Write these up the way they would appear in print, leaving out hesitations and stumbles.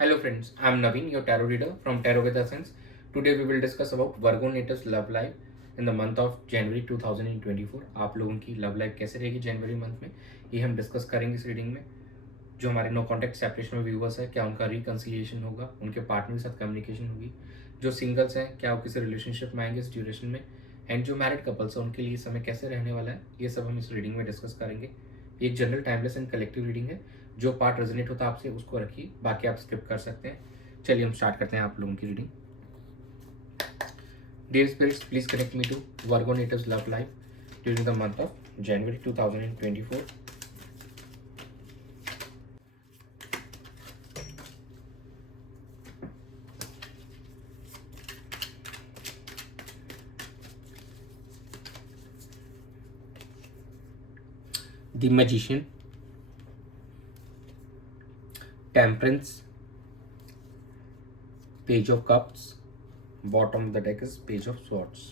Hello friends, I am Naveen, your tarot reader from Tarot with Essence. Today we will discuss about Virgo natives love life in the month of January 2024. आप लोगों की love life कैसे रहेगी जनवरी month में, ये हम discuss करेंगे इस रीडिंग में। जो हमारे नो कॉन्टैक्ट सेपरेशन में व्यूवर्स है, क्या उनका रिकन्सिलिएशन होगा, उनके पार्टनर के साथ कम्युनिकेशन होगी। जो सिंगल्स हैं, क्या वो किसी रिलेशनशिप में आएंगे इस ड्यूरेशन में। एंड जो मैरिड कपल्स हैं, उनके लिए समय कैसे रहने वाला है, ये सब हम इस रीडिंग में डिस्कस करेंगे। एक general timeless and collective reading है। जो पार्ट रेजोनेट होता है आपसे उसको रखिए, बाकी आप स्किप कर सकते हैं। चलिए हम स्टार्ट करते हैं आप लोगों की reading. Dear spirits, please connect me to Virgo natives love life during the month of January 2024। The Magician, Temperance, Page of Cups, bottom of the deck is Page of Swords.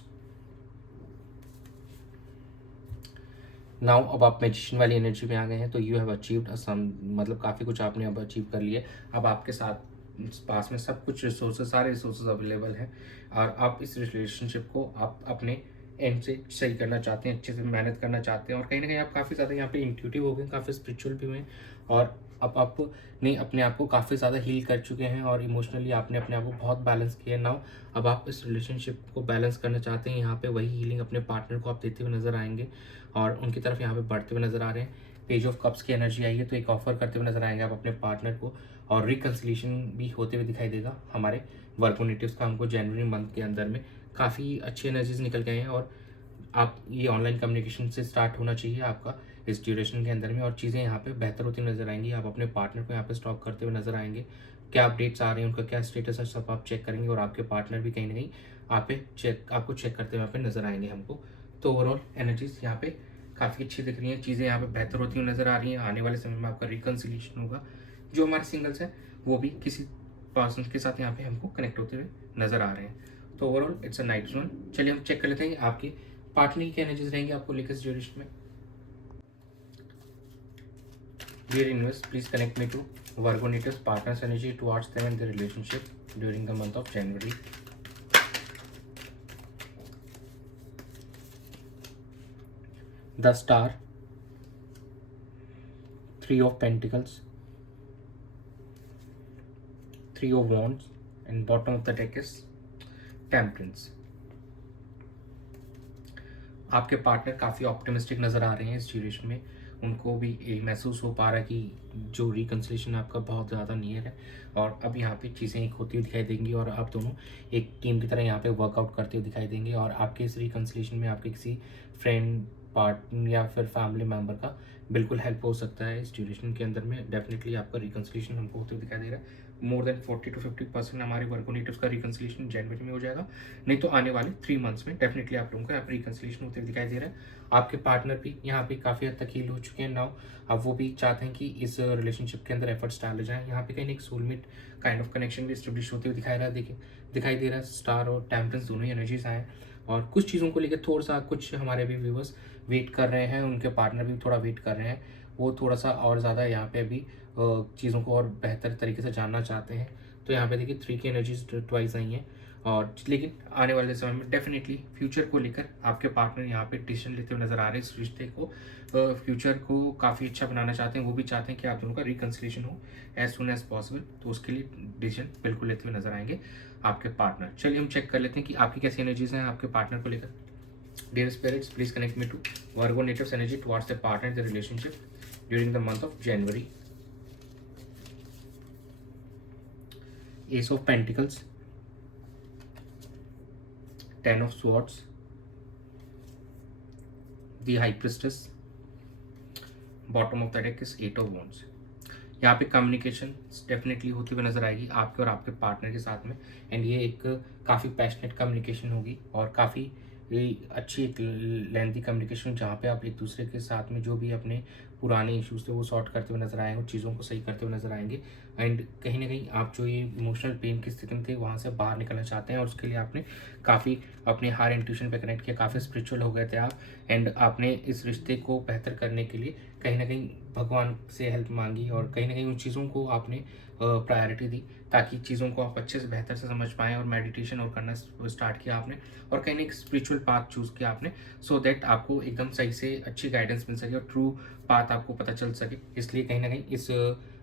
Now अब आप magician वाली energy में आ गए हैं, तो you have achieved सम, मतलब काफ़ी कुछ आपने अब अचीव कर लिया। अब आपके साथ पास में सब कुछ रिसोर्सेज, सारे रिसोर्सेज अवेलेबल हैं और आप इस रिलेशनशिप को आप अपने एंड से सही करना चाहते हैं, अच्छे से मेहनत करना चाहते हैं। और कहीं ना कहीं आप काफ़ी ज़्यादा यहाँ पे इंट्यूटिव हो गए, काफ़ी स्पिरिचुअल भी हुए और अब आपने अपने आप को काफ़ी ज़्यादा हील कर चुके हैं और इमोशनली आपने अपने आप को बहुत बैलेंस किया है। नाउ अब आप इस रिलेशनशिप को बैलेंस करना चाहते हैं। यहाँ पे वही हीलिंग अपने पार्टनर को आप देते हुए नजर आएंगे और उनकी तरफ यहाँ पे बढ़ते हुए नजर आ रहे हैं। पेज ऑफ कप्स की एनर्जी आई है, तो एक ऑफर करते हुए नजर आएंगे आप अपने पार्टनर को और रिकन्सिलेशन भी होते हुए दिखाई देगा। हमारे वर्को नेटिव्स का हमको जनवरी मंथ के अंदर में काफ़ी अच्छी एनर्जीज निकल गए हैं और आप ये ऑनलाइन कम्युनिकेशन से स्टार्ट होना चाहिए आपका इस ड्यूरेशन के अंदर में और चीज़ें यहाँ पे बेहतर होती हुई नजर आएंगी। आप अपने पार्टनर को यहाँ पे स्टॉक करते हुए नजर आएंगे। क्या अपडेट्स आ रहे हैं, उनका क्या स्टेटस है, सब आप चेक करेंगे और आपके पार्टनर भी कहीं ना कहीं आपको चेक करते हुए यहाँ पे नजर आएंगे हमको। तो ओवरऑल एनर्जीज यहाँ पे काफ़ी अच्छी दिख रही हैं, चीज़ें यहाँ पे बेहतर होती हुई नजर आ रही हैं। आने वाले समय में आपका रिकन्सिलिएशन होगा। जो हमारे सिंगल्स हैं वो भी किसी पर्सन के साथ यहाँ पे हमको कनेक्ट होते हुए नजर आ रहे हैं। तो overall it's a nice one. चलिए हम चेक कर लेते हैं आपकी पार्टनर की क्या एनर्जीज रहेंगी आपको लेकर इस ड्यूरेशन में। Dear universe, please connect me to Virgo natives partners energy towards them and their relationship during the month of January. The Star, Three of Pentacles, Three of Wands, and bottom of the deck is Temperance. आपके partner काफ़ी optimistic नज़र आ रहे हैं इस duration में। उनको भी ये महसूस हो पा रहा है कि जो रिकन्सिलेशन आपका बहुत ज़्यादा नियर है और अब यहाँ पे चीज़ें एक होती हुई दिखाई देंगी और आप दोनों एक टीम की तरह यहाँ पे वर्कआउट करते हुए दिखाई देंगे और आपके इस रिकन्सिलेशन में आपके किसी फ्रेंड, पार्टनर या फिर फैमिली मेम्बर का बिल्कुल हेल्प हो सकता है इस ड्यूरेशन के अंदर में। डेफिनेटली आपका रिकन्सिलेशन हमको होते हुए दिखाई दे रहा है। मोर देन 40 to 50% हमारे वर्को नेटिव्स का रिकन्सिलेशन जनवरी में हो जाएगा, नहीं तो आने वाले 3 मंथ्स में डेफिनेटली आप लोगों को यहाँ पर रिकन्सिलेशन होते हुए दिखाई दे रहा है। आपके पार्टनर भी यहाँ पे काफ़ी हद तक हील हो चुके हैं नाउ। अब वो भी चाहते हैं कि इस रिलेशनशिप के अंदर एफर्ट्स डाले जाएं। यहाँ पे कहीं एक सोलमेट काइंड ऑफ कनेक्शन भी एस्टेब्लिश होते हुए दिखाई दे रहा है। स्टार और टेम्परेंस दोनों ही एनर्जीज आए और कुछ चीज़ों को लेकर थोड़ा सा कुछ हमारे भी व्यूवर्स वेट कर रहे हैं, उनके पार्टनर भी थोड़ा वेट कर रहे हैं। वो थोड़ा सा और ज़्यादा यहाँ पे अभी चीज़ों को और बेहतर तरीके से जानना चाहते हैं। तो यहाँ पे देखिए 3 की एनर्जीज ट्वाइस आई हैं और लेकिन आने वाले समय में डेफिनेटली फ्यूचर को लेकर आपके पार्टनर यहाँ पे डिसीजन लेते हुए नजर आ रहे हैं। इस रिश्ते को फ्यूचर को काफ़ी अच्छा बनाना चाहते हैं। वो भी चाहते हैं कि आप दोनों का रिकन्सिलेशन हो एज सुन एज पॉसिबल, तो उसके लिए डिसीजन बिल्कुल लेते हुए नजर आएंगे आपके पार्टनर। चलिए हम चेक कर लेते हैं कि आपकी कैसी एनर्जीज हैं आपके पार्टनर को लेकर। Dear spirits, please connect me to Virgo natives energy towards the partner the relationship during the month of January. Ace of pentacles, 10 of Swords, the High Priestess, bottom of the deck is 8 of Wands. यहाँ पे communication definitely होती हुई नजर आएगी आपके और आपके partner के साथ में एंड ये एक काफ़ी पैशनेट कम्युनिकेशन होगी और काफ़ी अच्छी एक लेंथी कम्युनिकेशन जहाँ पे आप एक दूसरे के साथ में जो भी अपने पुराने इश्यूज थे वो सॉर्ट करते हुए नजर आएंगे, चीज़ों को सही करते हुए नजर आएंगे। एंड कहीं ना कहीं आप जो ये इमोशनल पेन की स्थिति में थे वहाँ से बाहर निकलना चाहते हैं, और उसके लिए आपने काफ़ी अपने हायर इंट्यूशन पे कनेक्ट किया, काफ़ी स्पिरिचुअल हो गए थे आप। एंड आपने इस रिश्ते को बेहतर करने के लिए कहीं ना कहीं भगवान से हेल्प मांगी, और कहीं ना कहीं उन चीज़ों को आपने प्रायोरिटी दी ताकि चीज़ों को आप अच्छे से बेहतर से समझ पाएँ, और मेडिटेशन और करना स्टार्ट किया आपने, और कहीं ना एक स्पिरिचुअल पाथ चूज़ किया आपने, सो दैट आपको एकदम सही से अच्छी गाइडेंस मिल सके और ट्रू पाथ आपको पता चल सके। इसलिए कहीं ना कहीं इस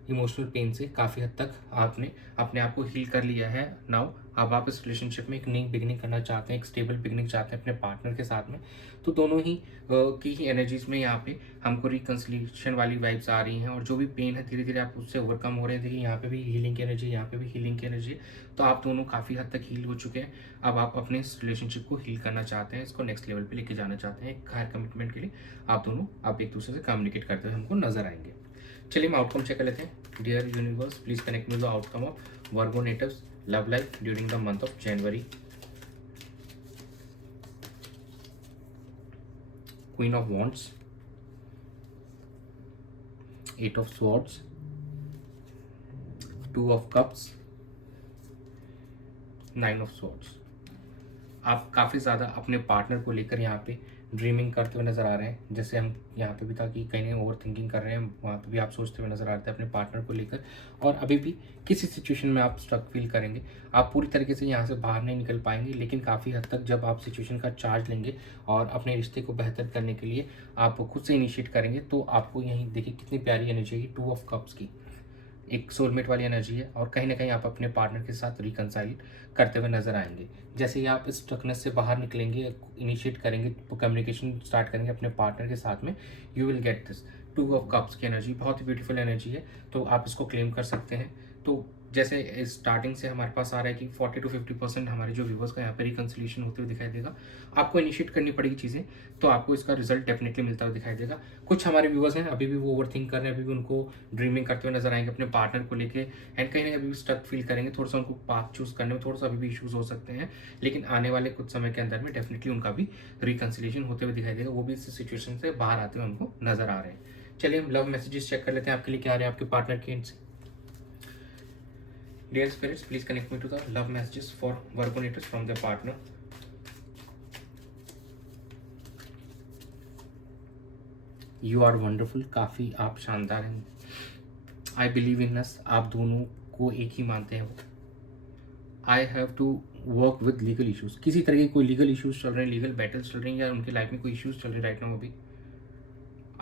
इमोशनल पेन से काफ़ी हद तक आपने अपने आप को हील कर लिया है। नाउ अब आप इस रिलेशनशिप में एक नई बिगिनिंग करना चाहते हैं, एक स्टेबल बिगिनिंग चाहते हैं अपने पार्टनर के साथ में। तो दोनों ही की ही एनर्जीज में यहाँ पे हमको रिकन्सिलिएशन वाली वाइब्स आ रही हैं, और जो भी पेन है धीरे धीरे आप उससे ओवरकम हो रहे हैं। देखिए यहाँ पे भी हीलिंग की एनर्जी, यहाँ पे भी हीलिंग की एनर्जी है। तो आप दोनों काफ़ी हद तक हील हो चुके हैं। अब आप अपने इस रिलेशनशिप को हील करना चाहते हैं, इसको नेक्स्ट लेवल पे लेके जाना चाहते हैं। एक हायर कमिटमेंट के लिए आप दोनों आप एक दूसरे से कम्युनिकेट करते हुए हमको नजर आएंगे। चलिए हम आउटकम चेक कर लेते हैं। Dear universe, please connect with the outcome of Virgo natives love life during the month of January. Queen of wands, 8 of swords, 2 of cups, 9 of swords। आप काफ़ी ज़्यादा अपने पार्टनर को लेकर यहाँ पे ड्रीमिंग करते हुए नज़र आ रहे हैं। जैसे हम यहाँ पे भी था कि कहीं ओवर थिंकिंग कर रहे हैं, वहाँ पे भी आप सोचते हुए नज़र आ रहे थे अपने पार्टनर को लेकर, और अभी भी किसी सिचुएशन में आप स्ट्रक फील करेंगे। आप पूरी तरीके से यहाँ से बाहर नहीं निकल पाएंगे, लेकिन काफ़ी हद तक जब आप सिचुएशन का चार्ज लेंगे और अपने रिश्ते को बेहतर करने के लिए आप खुद से इनिशिएट करेंगे, तो आपको यहीं देखिए कितनी प्यारी एनर्जी है 2 of cups की, एक सोलमेट वाली एनर्जी है, और कहीं ना कहीं आप अपने पार्टनर के साथ रिकनसाइल करते हुए नजर आएंगे। जैसे ही आप इस स्टकनेस से बाहर निकलेंगे, इनिशिएट करेंगे, कम्युनिकेशन स्टार्ट करेंगे अपने पार्टनर के साथ में, you will get this 2 of cups की एनर्जी। बहुत ही ब्यूटीफुल एनर्जी है, तो आप इसको क्लेम कर सकते हैं। तो जैसे स्टार्टिंग से हमारे पास आ रहा है कि 40 to 50% हमारे जो व्यूवर्स का यहाँ पे रिकन्सिलिएशन होते हुए दिखाई देगा। आपको इनिशिएट करनी पड़ेगी चीज़ें, तो आपको इसका रिजल्ट डेफिनेटली मिलता हुआ दिखाई देगा। कुछ हमारे व्यूवर्स हैं अभी भी वो ओवर थिंक कर रहे हैं, अभी भी उनको ड्रीमिंग करते हुए नजर आएंगे अपने पार्टनर को लेके, एंड कहीं ना कहीं अभी भी स्टक फील करेंगे। थोड़ा सा उनको पाथ चूज करने में थोड़ा सा अभी भी इशूज हो सकते हैं, लेकिन आने वाले कुछ समय के अंदर में डेफिनेटली उनका भी रिकन्सिलिएशन होते हुए दिखाई देगा। वो भी इस सिचुएशन से बाहर आते हुए हमको नजर आ रहे हैं। चलिए हम लव मैसेजेस चेक कर लेते हैं आपके लिए क्या आ रहे हैं आपके पार्टनर के एंड से। Dear spirits, please connect me to the love messages for Virgo natals from their partner. You are wonderful, काफ़ी आप शानदार हैं। I believe in us, आप दोनों को एक ही मानते हैं वो। I have to work with legal issues, किसी तरह के कोई लीगल इश्यूज चल रहे हैं, लीगल बैटल्स चल रही हैं, या उनकी लाइफ में कोई इश्यूज चल रहे हैं राइट नाउ अभी।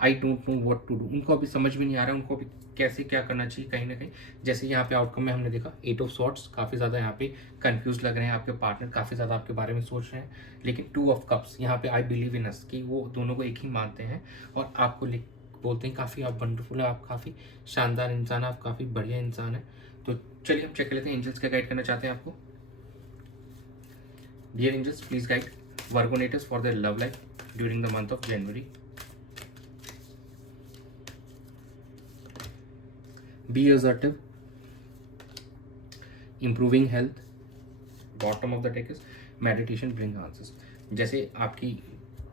I don't know what to do, उनको अभी समझ में नहीं आ रहा है उनको अभी कैसे क्या करना चाहिए। कहीं ना कहीं जैसे यहाँ पे आउटकम में हमने देखा 8 of swords, काफ़ी ज़्यादा यहाँ पे कंफ्यूज लग रहे हैं आपके पार्टनर, काफ़ी ज़्यादा आपके बारे में सोच रहे हैं। लेकिन 2 of cups यहाँ पे आई बिलीव इन अस, कि वो दोनों को एक ही मानते हैं, और आपको बोलते हैं काफ़ी आप वंडरफुल है, आप काफ़ी शानदार इंसान है, आप काफ़ी बढ़िया इंसान है। तो चलिए हम चेक कर लेते हैं एंजल्स क्या गाइड करना चाहते हैं आपको। Dear angels, please guide Virgo natives for their love life during the month of January. Be assertive, improving health, bottom of the deck is meditation bring answers। जैसे आपकी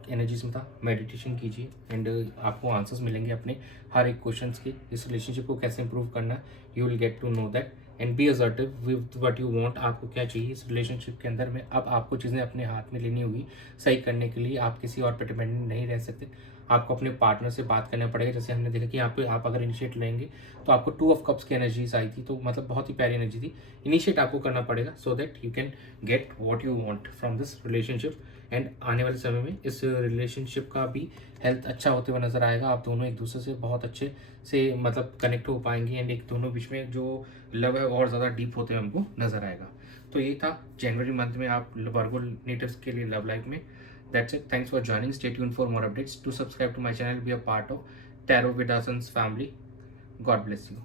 एनर्जीज में था मेडिटेशन कीजिए, एंड आपको आंसर्स मिलेंगे अपने हर एक questions के। इस रिलेशनशिप को कैसे इंप्रूव करना, you will get to know that, and be assertive with what you want. आपको क्या चाहिए इस रिलेशनशिप के अंदर में, अब आपको चीज़ें अपने हाथ में लेनी होगी सही करने के लिए। आप किसी और पर डिपेंडेंट नहीं रह सकते, आपको अपने पार्टनर से बात करना पड़ेगा। जैसे हमने देखा कि यहाँ पे आप अगर इनिशिएट लेंगे तो आपको 2 of cups की एनर्जीज आई थी, तो मतलब बहुत ही प्यारी एनर्जी थी। इनिशिएट आपको करना पड़ेगा so that you can get what you want from this relationship. And आने वाले समय में इस रिलेशनशिप का भी हेल्थ अच्छा होते हुए नजर आएगा। आप दोनों एक दूसरे से बहुत अच्छे से मतलब कनेक्ट हो पाएंगे, एंड एक दोनों बीच में जो लव है और ज़्यादा डीप होते हुए हमको नजर आएगा। तो ये था जनवरी मंथ में आप वर्गो नेटिव्स के लिए लव लाइफ में। That's it. Thanks for joining. Stay tuned for more updates. To subscribe to my channel, be a part of Tarot with Asans family. God bless you.